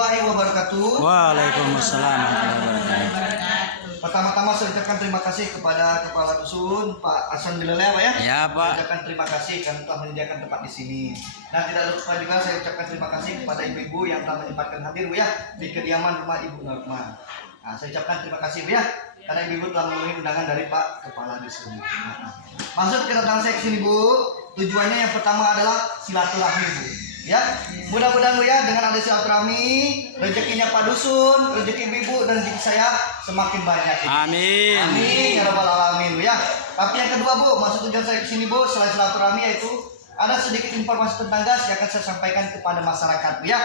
warahmatullahi wabarakatuh. Waalaikumsalam warahmatullahi wabarakatuh. Pertama-tama saya ucapkan terima kasih kepada Kepala Dusun Pak Hasan Bilal Pak ya. Ya Pak. Saya ucapkan terima kasih karena telah menyediakan tempat di sini. Nah tidak lupa juga saya ucapkan terima kasih kepada ibu-ibu yang telah menyempatkan hadir Bu ya di kediaman rumah Ibu Norma. Nah saya ucapkan terima kasih Bu ya karena ibu-ibu telah memenuhi undangan dari Pak Kepala Dusun. Maksud kedatangan saya ke sini Bu, tujuannya yang pertama adalah silaturahmi Bu. Ya, mudah-mudahan Bu ya dengan ada silaturahmi, rezekinya Pak Dusun, rezeki ibu dan rezeki saya semakin banyak. Amin. Amin ya rabbal alamin Bu ya. Tapi yang kedua Bu, maksud tujuan saya ke sini Bu selain silaturahmi yaitu ada sedikit informasi tentang gas yang akan saya sampaikan kepada masyarakat Bu ya.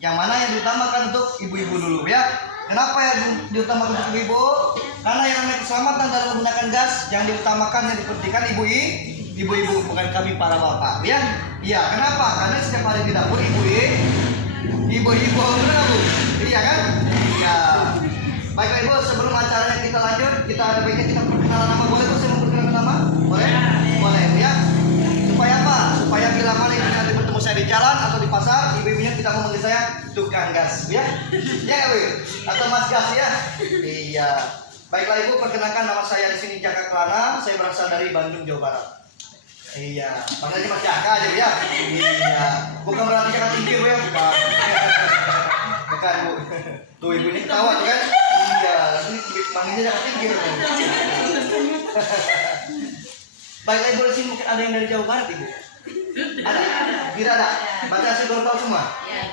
Yang mana yang diutamakan untuk ibu-ibu dulu Bu ya. Kenapa ya diutamakan untuk ibu-ibu? Karena yang namanya keselamatan dalam menggunakan gas yang diutamakan yang dipentingkan ibu-ibu bukan kami para bapak ya. Iya, kenapa? Karena setiap hari di dapur ibu-ibu benar Bu? Iya kan? Iya. Baiklah Ibu, sebelum acaranya kita lanjut, kita ada baiknya kita perkenalan nama. Boleh Bu saya memperkenalkan nama? Boleh? Boleh ya. Supaya apa? Supaya bila mana ibu nanti bertemu saya di jalan atau di pasar, ibu-ibunya tidak memanggil saya tukang gas ya. Ya Bu? Atau Mas Gas ya? Iya. Baiklah Ibu, perkenalkan nama saya di sini Jaka Kelana. Saya berasal dari Bandung, Jawa Barat. Iya, panggilnya Mas Jaka aja ya. Iya, bukan berarti Jaka tinggi Bu ya, bukan. Bukan Bu. Tuh ibu ini ketawa tuh kan? Iya, ini panggilnya Jaka tinggi. Baiklah Ibu, di sini mungkin ada yang dari Jawa Barat Ibu. Ada? Tidak ada. Berarti asli Gorontalo semua.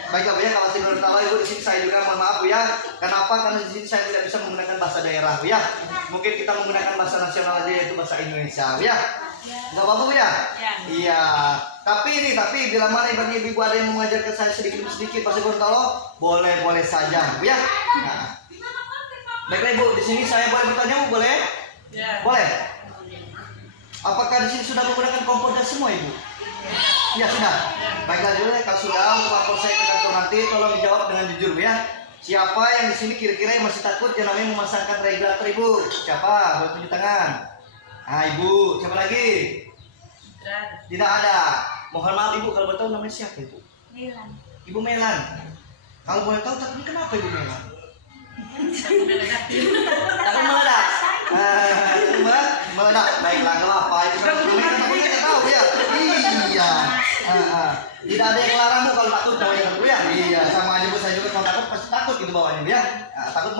Baiklah Bu ya, kalau asli Gorontalo Ibu di sini saya juga mohon maaf Bu ya. Kenapa? Karena di sini saya tidak bisa menggunakan bahasa daerah Bu ya. Mungkin kita menggunakan bahasa nasional aja yaitu bahasa Indonesia Bu ya. Enggak apa-apa Bu ya? Iya. Tapi bila mana ibu-ibu ada yang mengajarkan saya sedikit demi sedikit bahasa Gorontalo, boleh saja Bu ya. Nah. Baiklah Ibu, di sini saya boleh bertanya Bu, boleh? Boleh. Apakah di sini sudah menggunakan kompor gas semua Ibu? Iya sudah. Baiklah juga kalau sudah untuk lapor saya ke kantor nanti tolong dijawab dengan jujur Bu ya. Siapa yang di sini kira-kira yang masih takut yang namanya memasangkan regulator Ibu? Siapa? Boleh tunjuk tangan. Nah Ibu, siapa lagi? Tidak ada. Mohon maaf Ibu kalau boleh tahu namanya siapa Ibu? Melan. Ibu Melan. Kalau boleh tahu tapi kenapa Ibu Melan? Takut meledak. Meledak. Baiklah, nggak apa-apa. Itu kan takutnya nggak tahu ya. Iya. Tidak ada yang larang Bu kalau takut namanya Bu ya. Iya, sama aja Bu, saya juga kalau takut pasti takut gitu bawahnya Bu ya. Takut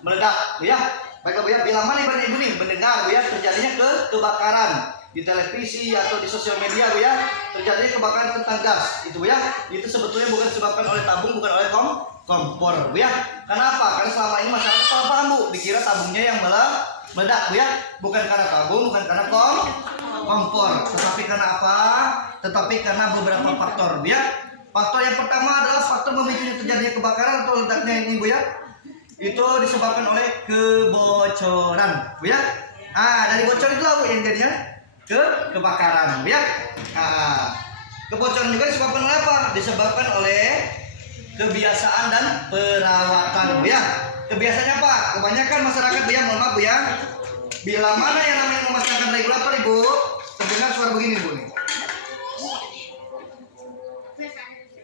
meledak Bu ya. Baiklah Bu ya, bila mana ibu nih mendengar Bu ya terjadinya kebakaran di televisi atau di sosial media Bu ya, terjadinya kebakaran tentang gas itu Bu ya, itu sebetulnya bukan disebabkan oleh tabung, bukan oleh kompor Bu ya. Kenapa? Karena selama ini masyarakat salah paham Bu, dikira tabungnya yang meledak Bu ya, bukan karena tabung, bukan karena kompor, tetapi karena apa? Tetapi karena beberapa faktor Bu ya. Faktor yang pertama adalah faktor memicu terjadinya kebakaran atau ledaknya ini Bu ya. Itu disebabkan oleh kebocoran Bu ya. Dari bocor itulah Bu yang jadinya kebakaran Bu ya. Kebocoran juga disebabkan oleh apa? Disebabkan oleh kebiasaan dan perawatan Bu ya. Kebiasaannya apa? Kebanyakan masyarakat Bu ya, mohon maaf Bu ya. Bila mana yang namanya memasangkan regulator Ibu, terdengar suara begini Bu nih.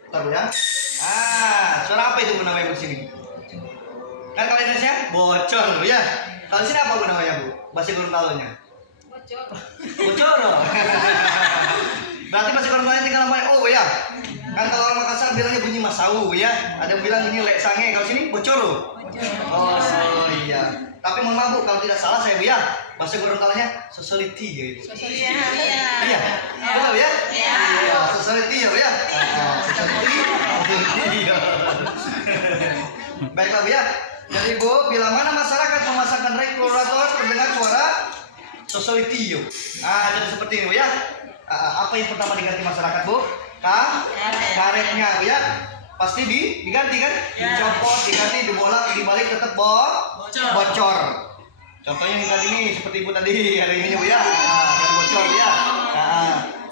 Bentar Bu ya. Suara apa itu Bu namanya Bu sini? Kan kalau Indonesia bocor Bu ya. Kalau sini apa Bu namanya Bu? Bahasa Gorontalonya? Bocor. Berarti bahasa Gorontalonya tinggal namanya oh Bu ya. Kan kalau orang Makassar bilangnya bunyi masau Bu ya. Ada yang bilang ini lek sange, kalau sini bocor. Oh iya. Tapi mohon maaf Bu, kalau tidak salah saya Bu ya, bahasa Gorontalonya society gitu. Iya. Iya. Betul ya? Iya, society ya Bu ya. Society. Baiklah Bu ya. Jadi Bu, bila mana masyarakat memasangkan regulator terdengar suara society yuk. Jadi seperti ini Bu ya. Apa yang pertama diganti masyarakat Bu? Karetnya Bu ya. Pasti diganti kan? Dicopot, diganti, dibolak, dibalik tetap bocor. Contohnya yang tadi ini seperti Ibu tadi hari ini Bu ya. Kan bocor Bu ya.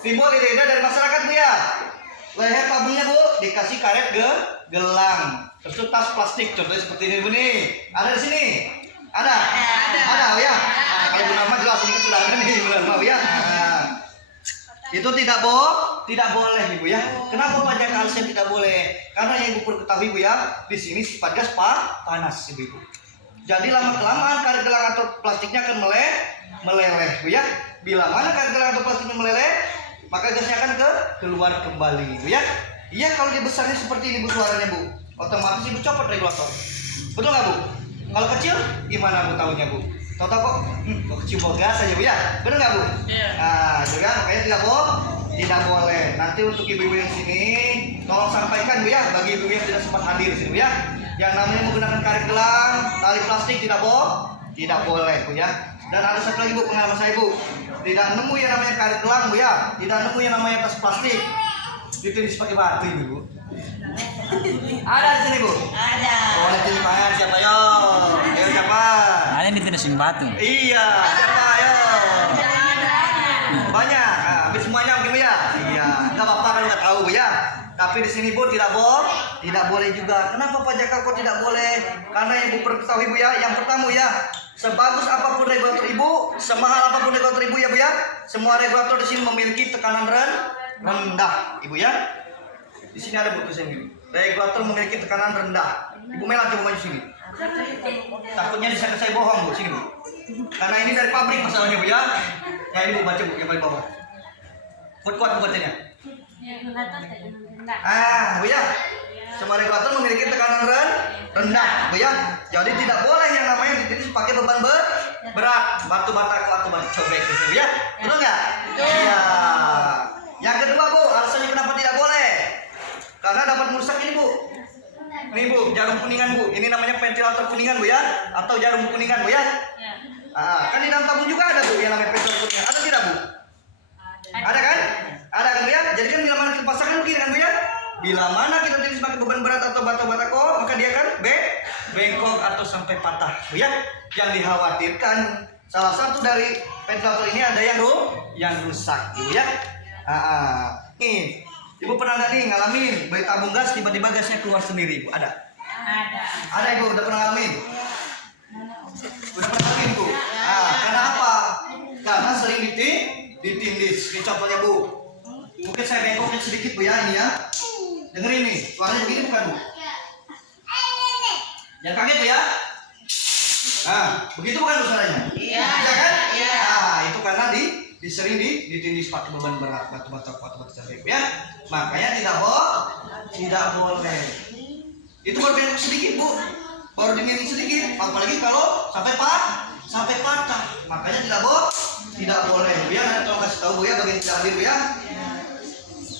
Simbol ide-ide dari masyarakat Bu ya. Leher tabungnya Bu dikasih karet gelang. Terus itu tas plastik contohnya seperti ini Bu nih. Ada di sini? Ada Bu ya. Kalau Bu Norma jelas ini kan sudah ada nih Bu Norma Bu ya. Itu tidak tidak boleh ibu ya. Kenapa pajak arsen tidak boleh? Karena yang ibu perlu ketahui ibu ya, di sini sifat gas panas ibu. Jadi lama kelamaan karet gelang atau plastiknya akan meleleh ibu ya. Bila mana karet gelang atau plastiknya meleleh, maka gasnya akan keluar kembali ibu ya. Iya, kalau dia besarnya seperti ini bu suaranya bu, otomatis ibu copot regulator. Betul nggak bu? Kalau kecil gimana bu tahunya bu? Tahu kok? Kok kecium gas aja bu ya? Benar nggak bu? Iya. Nah, juga makanya tidak boleh. Nanti untuk ibu-ibu yang sini, tolong sampaikan bu ya, bagi ibu yang tidak sempat hadir di sini bu ya, yang namanya menggunakan karet gelang, tali plastik tidak boleh bu ya. Dan ada satu lagi bu, pengalaman saya bu, tidak nemu yang namanya karet gelang bu ya, tidak nemu yang namanya tas plastik. Ditulis pakai batu ibu. Ada di sini bu? Ada. Boleh tulis tangan siapa yo? Ayo siapa? Ada yang ditulisin batu. Iya, siapa ayo? Banyak. Nah, habis semuanya mungkin bu ya? Iya, nggak apa-apa kalau nggak tahu bu ya. Tapi di sini bu tidak boleh juga. Kenapa Pak Jaka kok tidak boleh? Karena yang ibu perlu ketahui bu ya. Yang pertama ya, sebagus apapun regulator ibu, semahal apapun regulator ibu ya bu ya, semua regulator di sini memiliki tekanan rendah, ibu ya. Di sini ada tulisan ini. Regulator memiliki tekanan rendah. Ibu Mela coba maju sini. Takutnya disangka saya bohong bu, sini bu. Karena ini dari pabrik masalahnya bu ya. Ya ini bu baca bu yang paling bawah. Kuat bu bacanya. Bu ya. Semua regulator memiliki tekanan rendah, bu ya. Jadi tidak boleh yang namanya ditulis pakai beban berat, batu bata cobek bu ya. Betul nggak? Iya. Yang kedua bu, alasannya kenapa tidak boleh? Karena dapat merusak ini bu. Ini bu, jarum kuningan bu. Ini namanya ventilator kuningan bu ya, atau jarum kuningan bu ya. Kan di dalam tabung juga ada bu yang namanya ventilator kuningan. Ada tidak bu? Ada kan? Ada kan bu ya? Jadi kan bila mana kita pasangkan begini kan bu ya? Bila mana kita tulis pakai beban berat atau bata-bata kok, maka dia kan bengkok atau sampai patah bu ya. Yang dikhawatirkan salah satu dari ventilator ini ada yang rusak bu ya. Nih, ibu pernah nggak nih ngalamin beli tabung gas tiba-tiba gasnya keluar sendiri bu? Ada? Ada ibu, udah pernah ngalamin? Udah pernah ngalamin bu? Karena apa? Karena sering ditindis, dicopotnya bu. Mungkin saya bengkokin sedikit bu ya, ini ya. Dengerin nih, suaranya begini bukan bu? Jangan kaget bu ya. Begitu bukan bu suaranya? Iya kan? Iya. Itu karena disering ditindis pakai beban berat, batu-batu cabai ya. Makanya tidak boleh. Itu baru bengkok sedikit bu, baru dingin sedikit, apalagi kalau sampai patah. Makanya tidak boleh bu ya. Nanti tolong kasih tahu bu ya, bagi yang tidak hadir bu ya,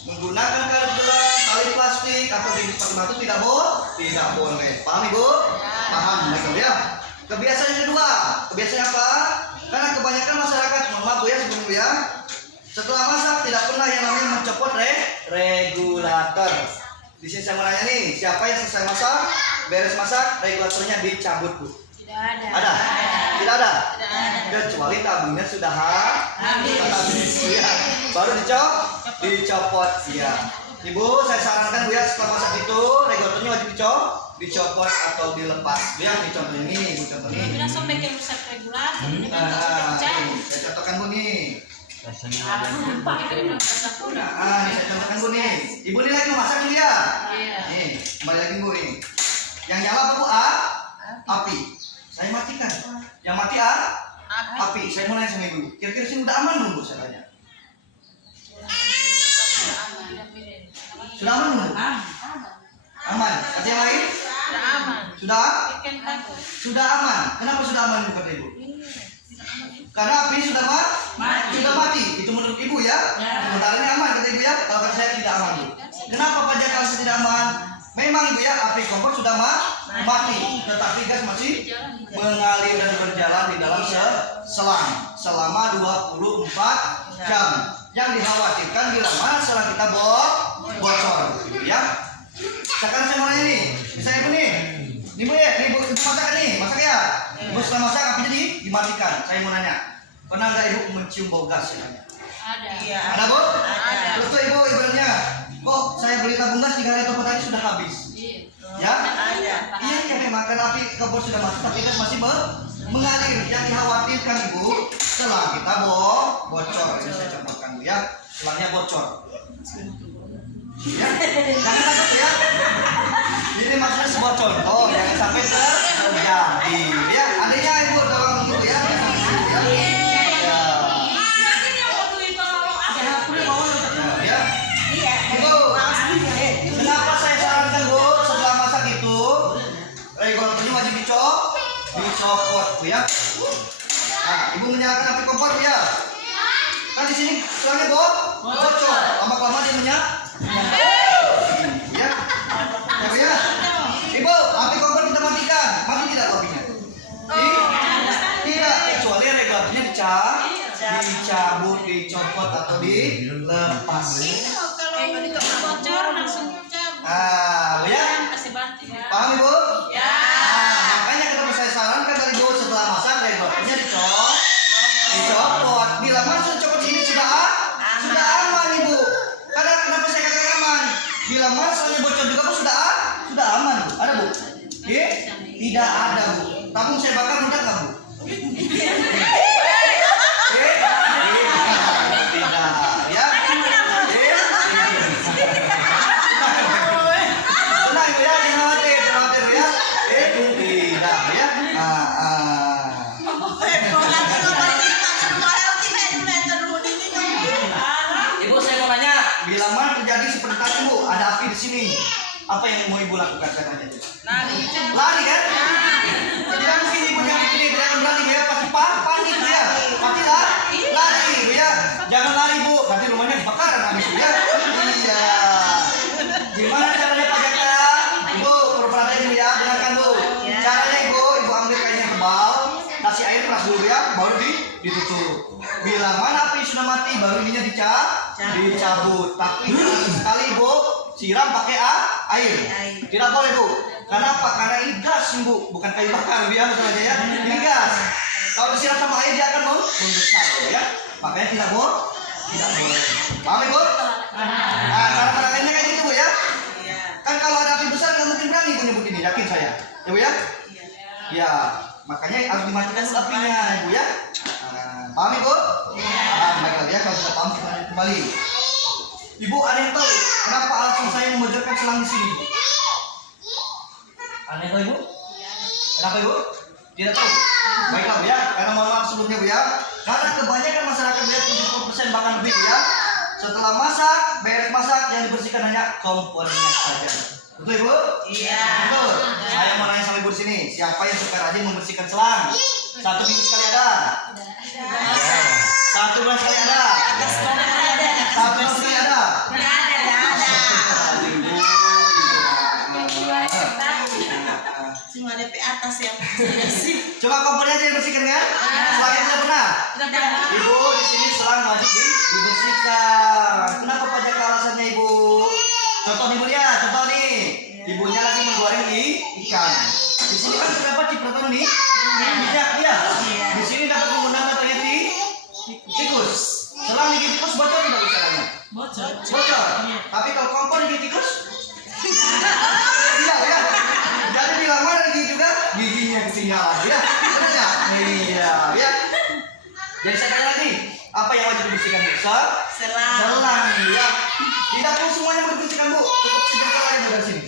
menggunakan karet gelang, tali plastik atau dinding pakai batu tidak boleh. Paham ibu? Paham baik bu ya. Kebiasaan yang kedua, kebiasaan apa? Karena kebanyakan masyarakat, maaf bu ya sebelum bu ya, setelah masak tidak pernah yang namanya mencopot regulator. Di sini saya mau nanya nih, siapa yang selesai masak, beres masak, regulatornya dicabut bu? Tidak ada. Ada? Tidak ada? Kecuali tabungnya sudah habis ya. Baru dicopot ya. Ibu, saya sarankan bu ya, setelah masak itu regulatornya wajib dicopot atau dilepas. Ya, dicontoh ini, ibu contoh ini. Tidak sampai ke rusak regulator. Saya contohkan bu nih. Rasanya Ini saya contohkan bu nih. Ibu ini lagi masak bu ya. Nih, kembali lagi bu nih. Yang nyala apa bu? Api. Saya matikan. Yang mati api. Saya mau nanya sama ibu. Kira-kira sini udah aman belum bu? Saya tanya. Sudah aman belum? Aman. Kata yang lain? Sudah aman. Kenapa sudah aman bu kata ibu? Karena api sudah mati. Itu menurut ibu ya. Sementara ini aman kata ibu ya. Kalau kata saya tidak aman bu. Kenapa pajak kalau tidak aman? Memang ibu ya, api kompor sudah mati, tetapi gas masih mengalir dan berjalan di dalam selang selama 24 jam. Yang dikhawatirkan bila mana selang kita bocor, ya. Sekarang saya mau nanya nih, misalnya ibu nih, ibu ya, ibu masak nih, masak ya. Ibu setelah masak apinya dimatikan. Saya mau nanya, pernah nggak ibu mencium bau gas? Ada. Ada bu? Ada. Terus tuh ibu ibaratnya, kok saya beli tabung gas 3 hari atau 4 hari sudah habis? Ya? Iya memang karena api kompor sudah mati, tapi gas masih mengalir. Yang dikhawatirkan ibu, setelah kita bocor. Ini saya contohkan bu ya. selangnya bocor. Ya, jangan takut ya. Ini maksudnya sebocor. Oh, jangan sampai terjadi. Ya, adanya ibu tolong gitu ya. Ya. Ya. Ibu, kenapa saya sarankan Bu setelah masak itu regol ini wajib dicopot Bu ya. Nah, ibu menyalakan api kompor Bu ya. Kan di sini selangnya bocor, lama-lama dia ya. Ya Bu ya. Ibu, api kompor kita matikan. Mati tidak apinya? Tidak, kecuali regulatornya dicabut, dicopot atau dilepas. Bocor langsung cabut. Ah, Bu ya. Kasih bantu ya. Paham Ibu? Ya. Nah, makanya kenapa saya sarankan dari dulu setelah masak regulatornya dicopot. Bila masuk copot ini sudah aman Ibu. Karena kenapa saya katakan aman? Bila masuknya bocor juga pun sudah aman Bu. Ada Bu? Tidak ada Bu. Tabung saya bakar mudah nggak Bu? Tidak. Ya. Tenang Bu ya, jangan khawatir Bu ya. Tidak Bu ya. Ibu saya mau nanya, bila mana terjadi seperti tadi Bu, ada api di sini, apa yang mau Ibu lakukan saya tanya? Lari kan? Tidak mungkin Ibu yang bikin Ibu jangan berani Bu ya, pasti panik Bu ya, pasti lari Bu ya, jangan lari Bu, nanti rumahnya kebakaran habis Bu ya. Iya. Gimana caranya Pak Jaka? Ibu perhatian Bu ya, dengarkan Bu. Caranya Ibu ambil kain yang tebal, kasih air keras dulu ya, baru ditutup. Bila mana api sudah mati, baru ininya dicabut. Tapi sekali Ibu siram pakai air. Tidak boleh Bu. Karena apa? Karena ini gas Bu, bukan kayu bakar ya masalahnya ya. Ini gas. Kalau disiram sama air dia akan membesar ya. Makanya tidak boleh. Paham Ibu? Nah, cara penanganannya kayak gitu Bu ya. Kan kalau ada api besar nggak mungkin berani Ibu nyebut ini, yakin saya. Ya Bu ya? Ya, makanya harus dimatikan dulu apinya Ibu ya. Paham Ibu? Baiklah ya, kalau sudah paham kita lanjut kembali. Ibu ada yang tahu kenapa alasan saya membocorkan selang di sini? Ada yang tahu Ibu? Kenapa Ibu? Tidak tahu. Baiklah Bu ya, karena mohon maaf sebelumnya Bu ya. Karena kebanyakan masyarakat Bu ya, 70% bahkan lebih Bu ya. Setelah masak, beres masak, yang dibersihkan hanya kompornya saja. Betul Ibu? Iya. Betul. Saya mau nanya sama Ibu di sini, siapa yang suka rajin membersihkan selang? Satu minggu sekali ada? Satu bulan sekali ada? Satu bulan sekali ada? Cuma DP atas yang bersih. Coba kompornya aja dibersihkan kan? Selangnya tidak pernah? Ibu di sini selang wajib dibersihkan. Kenapa Pak Jaka alasannya Ibu? Contoh Ibu lihat, contoh nih. Ibunya lagi menggoreng ikan. Di sini kan terdapat cipratan nih minyak ya. Di sini dapat menggunakan katanya tikus. Selang digigit tikus bocor tidak usahanya? Bocor. Tapi kalau kompor digigit tikus? Tidak ya. Jadi bila mana digigit juga giginya ketinggalan ya. Benar nggak? Iya ya. Jadi saya tanya lagi, apa yang wajib dibersihkan Bu? Selang ya. Tidak perlu semuanya dibersihkan Bu. Cukup sebentar aja dari sini.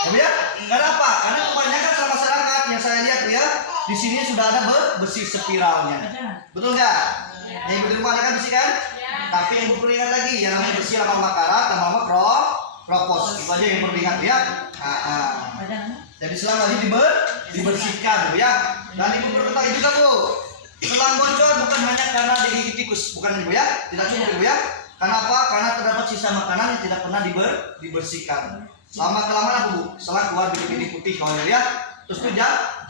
Ya Bu ya? Karena apa? Karena kebanyakan sama masyarakat yang saya lihat Bu ya, di sini sudah ada bersih spiralnya. Betul nggak? Ya Ibu di rumah ada kan bersih kan? Tapi yang perlu ingat lagi, yang namanya bersih lama-lama karat, lama-lama kropos. Itu aja yang perlu ingat ya. Jadi selang lagi dibersihkan Bu ya. Dan Ibu perlu ketahui juga Bu, selang bocor bukan hanya karena digigit tikus, bukan Ibu ya? Tidak cukup Ibu ya? Kenapa? Karena terdapat sisa makanan yang tidak pernah dibersihkan. Lama kelamaan apa Bu? Selang keluar bibit putih kalau ya. Terus itu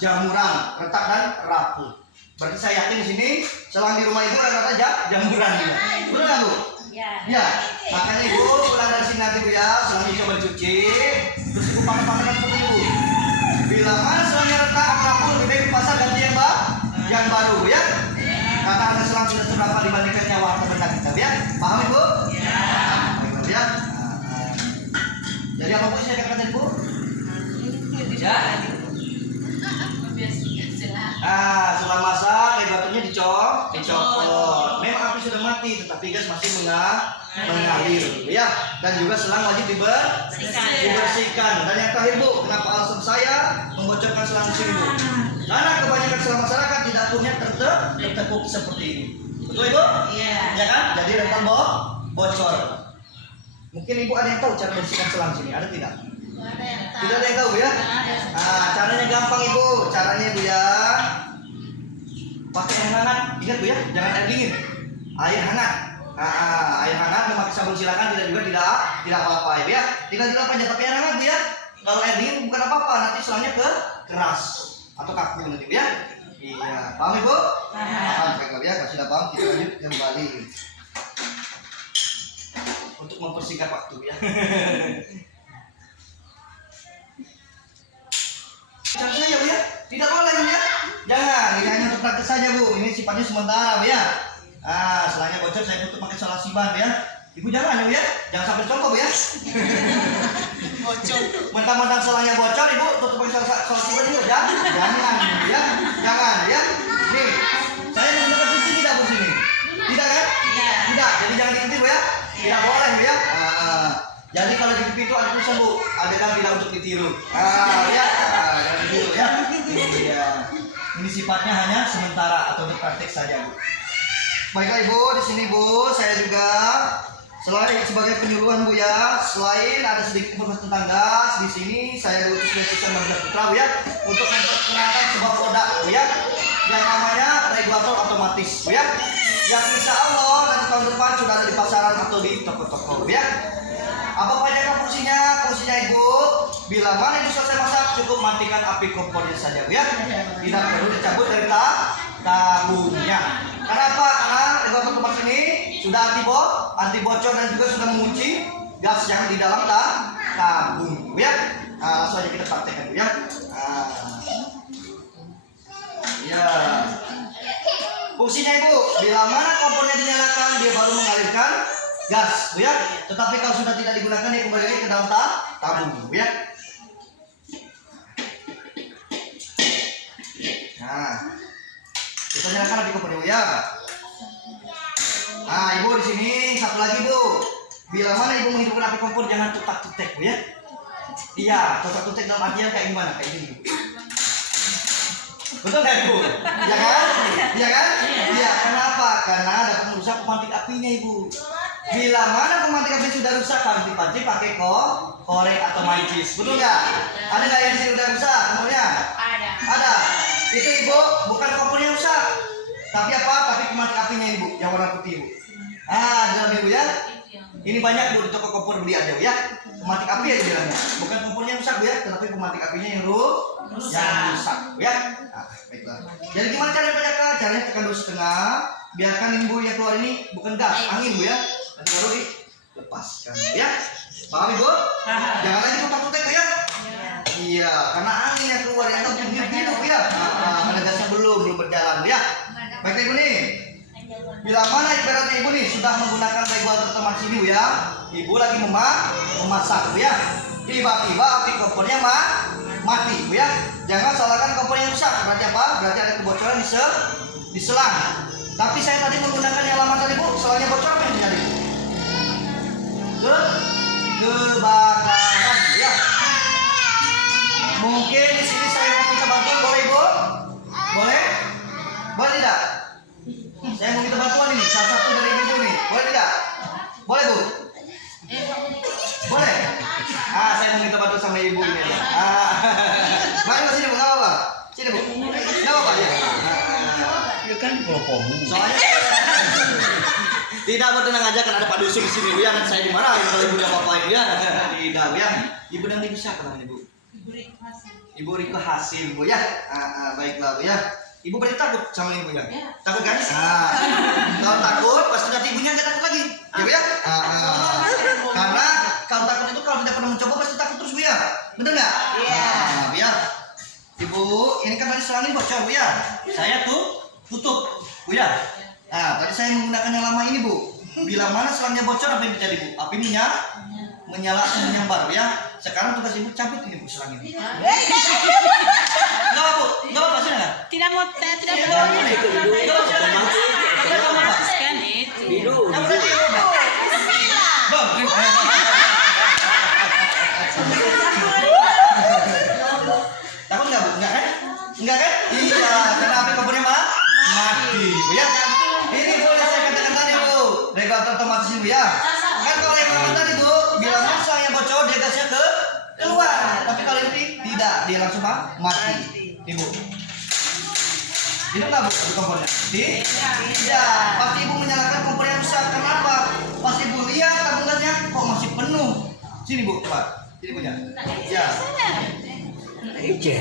jamuran, retak dan rapuh. Berarti saya yakin di sini selang di rumah Ibu rata-rata jamuran juga. Betul nggak Bu? Ya. Makanya Ibu pulang dari sini nanti Bu ya, selang coba cuci, terus Ibu pakai seperti Ibu. Bila mana selangnya retak atau rapuh, lebih baik di pasar ganti yang baru ya. Karena harga selang sudah seberapa dibandingkan nyawa harta benda kita ya. Paham Ibu? Ya. Jadi apa pun saya katakan Ibu? Ya. Setelah masak, regulatornya dicopot. Memang api sudah mati, tetapi gas masih air, ya. Dan juga selang wajib dibersihkan. Dan yang terakhir Bu, kenapa alasan saya membocorkan selang di sini Bu? Karena kebanyakan selang masyarakat tidak punya tertekuk seperti ini. Betul Ibu? Iya. Ya kan? Jadi rentan bocor. Mungkin Ibu ada yang tahu cara bersihkan selang sini? Ada tidak? Tidak ada yang tahu ya? Nah, caranya gampang Ibu. Caranya Ibu ya. Pakai air hangat. Ingat Bu ya, jangan air dingin. Air hangat. Nah, air hangat memakai sabun silakan, tidak apa-apa ya. Tinggal dilap aja pakai air hangat Bu ya. Kalau air dingin bukan apa-apa, nanti selangnya keras atau kaku nanti Bu ya. Iya, paham Ibu? Paham. Baiklah ya, kalau sudah paham kita lanjut kembali. Untuk mempersingkat waktu ya. Cara saya Bu ya, tidak boleh Bu ya. Jangan, ini hanya untuk praktek saja Bu. Ini sifatnya sementara Bu ya. Selangnya bocor saya tutup pakai solaban Bu ya. Ibu jangan Bu ya, jangan sampai contoh Bu ya. Bocor. Mentang-mentang selangnya bocor, Ibu tutup pakai solaban Bu. Jangan Bu ya, jangan ya. Nih, saya menggunakan cincin tidak Bu sini? Tidak kan? Tidak, jadi jangan diikuti Bu ya. Tidak boleh Bu ya. Jadi kalau di pintu ada tulisan Bu, adegan tidak untuk ditiru. Ya, jangan ditiru ya. Iya. Ini sifatnya hanya sementara atau untuk praktek saja Bu. Baiklah Ibu, di sini Bu, saya juga selain sebagai penyuluhan Bu ya, selain ada sedikit informasi tentang gas, di sini saya diutus oleh Tuan Mahendra Putra Bu ya, untuk memperkenalkan sebuah produk Bu ya, yang namanya regulator otomatis Bu ya, yang insya Allah nanti tahun depan sudah ada di pasaran atau di toko-toko Bu ya. Apa saja fungsinya? Fungsinya Ibu, bila mana itu selesai masak, cukup matikan api kompornya saja Bu ya, tidak perlu dicabut dari tabungnya. Kenapa? Karena regulator otomatis ini sudah anti bocor dan juga sudah mengunci gas yang di dalam tabung Bu ya. Langsung aja kita praktekkan Bu ya. Ya. Fungsinya Ibu, bila mana kompornya dinyalakan, dia baru mengalirkan gas Bu ya. Tetapi kalau sudah tidak digunakan, dia kembali lagi ke dalam tabung Bu ya. Nah, kita nyalakan api kompor Bu ya. Nah Ibu di sini satu lagi Bu, bila mana Ibu menghidupkan api kompor jangan tutak-tutek Bu ya. Iya, tutak-tutek dalam artian kayak gimana? Kayak gini Bu. Betul nggak Ibu? Iya kan? Iya kan? Iya. Kenapa? Karena ada pengrusak pemantik apinya Ibu. Bila mana pemantik api sudah rusak, harus dipancing pakai korek atau mancis. Betul nggak? Ada nggak yang di sini udah rusak kompornya? Ada. Itu Ibu bukan kompornya rusak, tapi apa? Tapi pemantik apinya Ibu yang warna putih Ibu. Dalam Ibu ya. Ini banyak Bu di toko kompor, beli aja Bu ya. Pemantik api aja bilangnya. Bukan kompornya rusak Bu ya, tetapi pemantik apinya yang rusak Bu ya. Baiklah. Jadi gimana caranya penjaga? Caranya tekan dulu setengah, biarkan ini Bu yang keluar ini bukan gas, angin Bu ya. Nanti baru dilepaskan Bu ya. Paham Ibu? Jangan lagi tutak-tutek Bu ya. Iya, karena angin yang keluar yang hidup Bu ya. Karena gasnya belum berjalan Bu ya. Baik Ibu nih. Bila mana ibaratnya Ibu nih sudah menggunakan regulator otomatis ini Bu ya, Ibu lagi memasak Bu ya. Tiba-tiba api kompornya mati Bu ya. Jangan salahkan kompornya rusak. Berarti apa? Berarti ada kebocoran di selang. Tapi saya tadi menggunakan yang lama tadi Bu, selangnya bocor apa yang terjadi? Kebakaran Bu ya. Mungkin di sini saya mau minta bantuan, boleh Ibu? Boleh? Boleh tidak? Saya mau minta bantuan ini, salah satu dari Ibu nih. Boleh tidak? Boleh Bu? Boleh? Saya mau minta bantuan sama Ibu ini. Mari ke sini Bu, nggak apa-apa. Sini Bu. Nggak apa-apa ya. Ya kan propomu. Soalnya tidak bertenang aja kan ada Pak Dusun di sini Bu ya. Nanti saya dimarahin kalau Ibu nggak apa-apa ya. Tidak Bu ya. Ibu dan Ibu siapa namanya Bu? Ibu Riko Hasim Bu ya. Baiklah Bu ya. Ibu berarti takut sama ibunya? Takut kan? Kalau takut pasti nanti ibunya nggak takut lagi ya Bu ya. Karena kalau takut itu kalau tidak pernah mencoba pasti takut terus Bu ya. Bener nggak? Iya. Bu ya. Ibu ini kan tadi selangnya bocor Bu ya. Saya tutup Bu ya. Tadi saya menggunakan yang lama ini Bu. Bila mana selangnya bocor apa yang terjadi Bu? Api menyala atau menyambar Bu ya. Sekarang tugas Ibu cabut ini Bu selangnya. Enggak apa Bu? Enggak apa sih enggak? Tidak mau, saya tidak Iya, mau. boleh. Enggak apa. Otomatis kan itu. Cabut aja Bu. Takut nggak bu? Nggak kan? Nggak kan? Iya, karena api kompornya mati, bu ya. Ini bu yang saya katakan tadi bu, regulator otomatis ini bu ya. Kan kalau yang pertama tadi bu, bilang selangnya bocor dia gasnya keluar. Tapi kalau ini tidak, dia langsung mati. Ibu. Ini nggak bu kompornya? Tidak. Pasti ibu menyalakan kompor yang rusak. Kenapa? Pas ibu lihat tabung gasnya kok masih penuh. Sini bu, coba. Sini punya. Ya. Ije.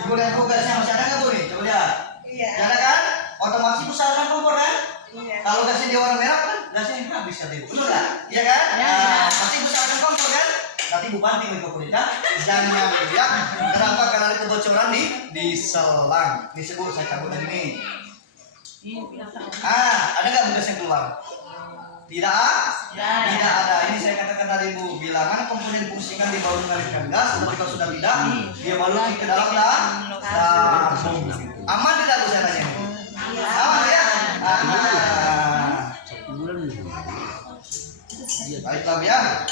Ibu lihat bu gasnya masih ada nggak bu nih? Coba lihat. Iya. Ada kan? Otomatis ibu salahkan kompor kan? Iya. Kalau gasnya dia warna merah kan gasnya habis kan ibu. Betul nggak? Iya kan? Nah, pasti ibu salahkan kompor kan? Nanti ibu banting nih kompor ya. Jangan ya. Kenapa? Karena ada kebocoran di selang. Ini sebut saya cabut tadi nih. Ada nggak bekas yang keluar? Tidak ada. Ini saya katakan tadi bu, bilangan komponen difungsikan di baut mengalirkan gas, tapi kalau sudah tidak, dia balut ke dalam tabung. Aman tidak bu saya tanya? Aman ya? Baiklah ya.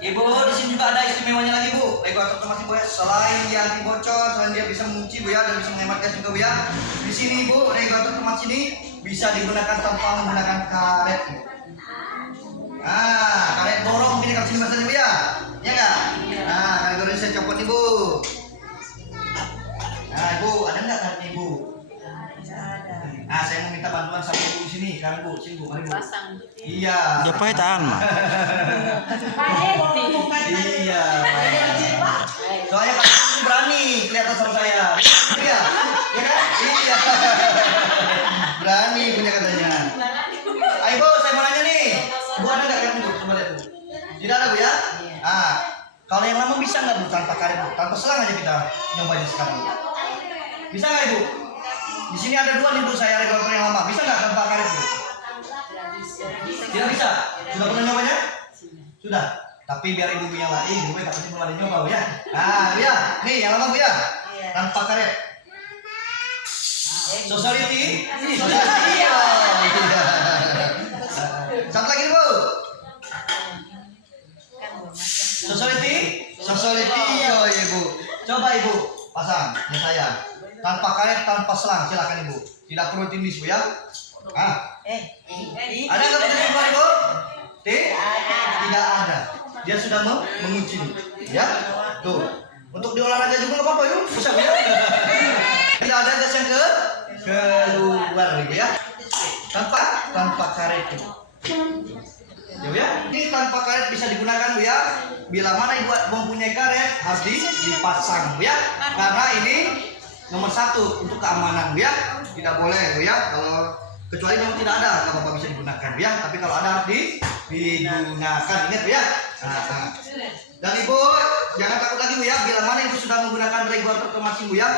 Ibu di sini juga ada istimewanya lagi bu, regulator otomatis bu ya. Selain dia anti bocor, selain dia bisa mengunci bu ya, dan bisa menghemat gas juga bu ya. Di sini bu, regulator otomatis ini bisa digunakan tanpa menggunakan karet. Karet dorong ini kalau sini masanya bu ya, ya nggak? Nah, karet saya copot nih bu. Nah ibu, ada nggak karetnya ibu? Saya mau minta bantuan sama ibu di sini, sekarang bu, sini bu, mari bu. Iya. Dia pahitan mah. Iya. Soalnya Pak Ibu berani kelihatan sama saya. Iya. Ya kan? Iya. Berani punya katanya. Ayo Bu, saya mau nanya nih. Bu ada nggak karet bu? Coba lihat bu. Tidak ada bu ya? Kalau yang lama bisa nggak bu tanpa karet bu? Tanpa selang aja kita nyobain sekarang. Bisa nggak ibu? Di sini ada dua nih bu, saya regulator yang lama. Bisa nggak tanpa karet bu? Tidak bisa. Sudah pernah nyobanya? Sudah. Tapi biar ibu yang lain, ibu takutnya belum ada nyoba bu ya. Bu ya, nih yang lama bu ya. Tanpa karet. Society. Iya. Satu lagi bu. Society. Oh ibu. Coba ibu pasang ya saya. Tanpa karet, tanpa selang, silakan ibu. Tidak perlu tindis bu ya. Ada nggak betul ibu? Tidak ada. Dia sudah mengunci, ya. Tuh. Untuk di olahraga juga nggak apa-apa yuk, bisa ya. Tidak ada gas yang keluar ibu ya. Tanpa karet itu. Ya, ini tanpa karet bisa digunakan bu ya. Bila mana ibu mempunyai karet harus dipasang bu ya. Karena ini nomor 1 untuk keamanan bu ya. Tidak boleh bu ya. Kalau kecuali memang tidak ada, nggak apa-apa bisa digunakan bu ya. Tapi kalau ada harus digunakan, ingat bu ya. Dan ibu jangan takut lagi bu ya. Bila mana ibu sudah menggunakan regulator otomatis bu ya.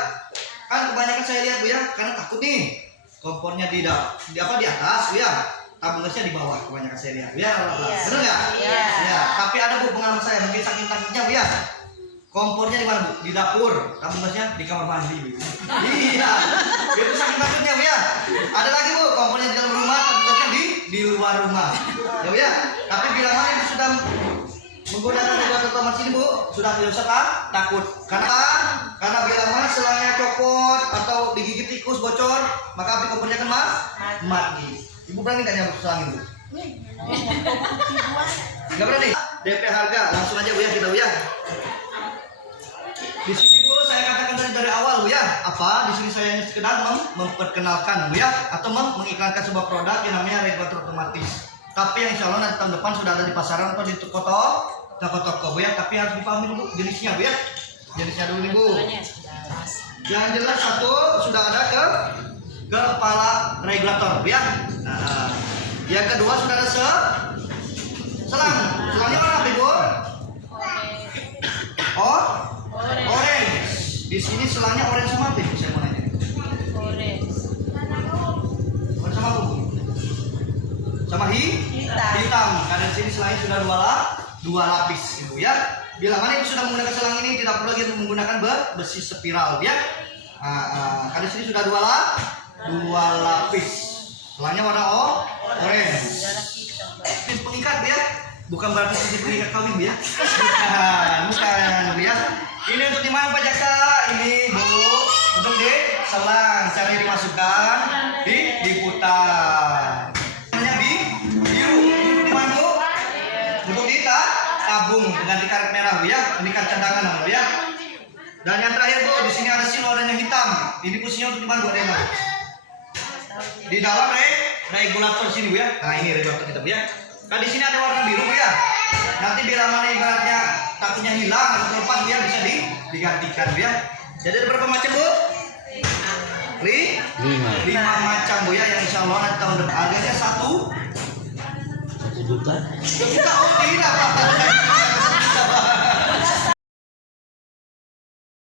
Kan kebanyakan saya lihat bu ya, karena takut nih kompornya di atas bu ya. Tabung gasnya di bawah kebanyakan saya lihat. Ya, benar nggak? Iya. Ya, tapi ada bu pengalaman saya mungkin saking takutnya bu ya. Kompornya di mana bu? Di dapur. Tabung gasnya di kamar mandi bu. Iya. Itu saking takutnya bu ya. Ada lagi bu kompornya di dalam rumah, tabung gasnya di luar rumah. Ya bu ya. Tapi bila mana ibu sudah menggunakan regulator otomatis ini bu, sudah tidak usah takut. Karena bila mana selangnya copot atau digigit tikus bocor, maka api kompornya akan mati. Ibu berani nggak nyambut selang ibu? Nggak berani? DP harga langsung aja bu ya, kita bu ya. Di sini bu saya katakan dari awal bu ya. Apa? Di sini saya sekedar memperkenalkan bu ya, atau mengiklankan sebuah produk yang namanya regulator otomatis. Tapi yang insya Allah nanti tahun depan sudah ada di pasaran atau di toko-toko bu ya. Tapi harus dipahami dulu jenisnya bu ya. Jenisnya dulu nih bu. Yang jelas satu sudah ada kepala regulator ya. Yang kedua sudah ada selang. Selangnya warna apa ibu? Orange. Di sini selangnya orange sama apa ibu? Saya mau nanya. Orange sama apa? Sama hitam. Karena di sini selangnya sudah dua lapis ibu ya. Bila mana ibu sudah menggunakan selang ini tidak perlu lagi menggunakan besi spiral ya. Kan di sini sudah dua lapis. Selangnya warna orange. Sistem pengikat ya, bukan berarti sistem pengikat kawin ya. Bukan ya. Ini untuk dimana Pak Jaka? Ini Bu, untuk di selang. Caranya dimasukkan, diputar. Namanya biru. Untuk dimana Bu? Untuk tabung ganti karet merah Bu ya. Ini karet cadangan namanya Bu ya. Dan yang terakhir Bu, di sini ada silo warnanya hitam. Ini fungsinya untuk dimana Bu? Di dalam regulator sini Bu ya. Nah ini regulator kita Bu ya. Kan di sini ada warna biru Bu ya. Nanti bila mana ibaratnya takutnya hilang atau terlepas Bu ya, bisa digantikan Bu ya. Jadi ada berapa macam Bu? 5 macam Bu ya, yang insya Allah nanti tahun depan harganya 1 juta. Oh tidak Pak.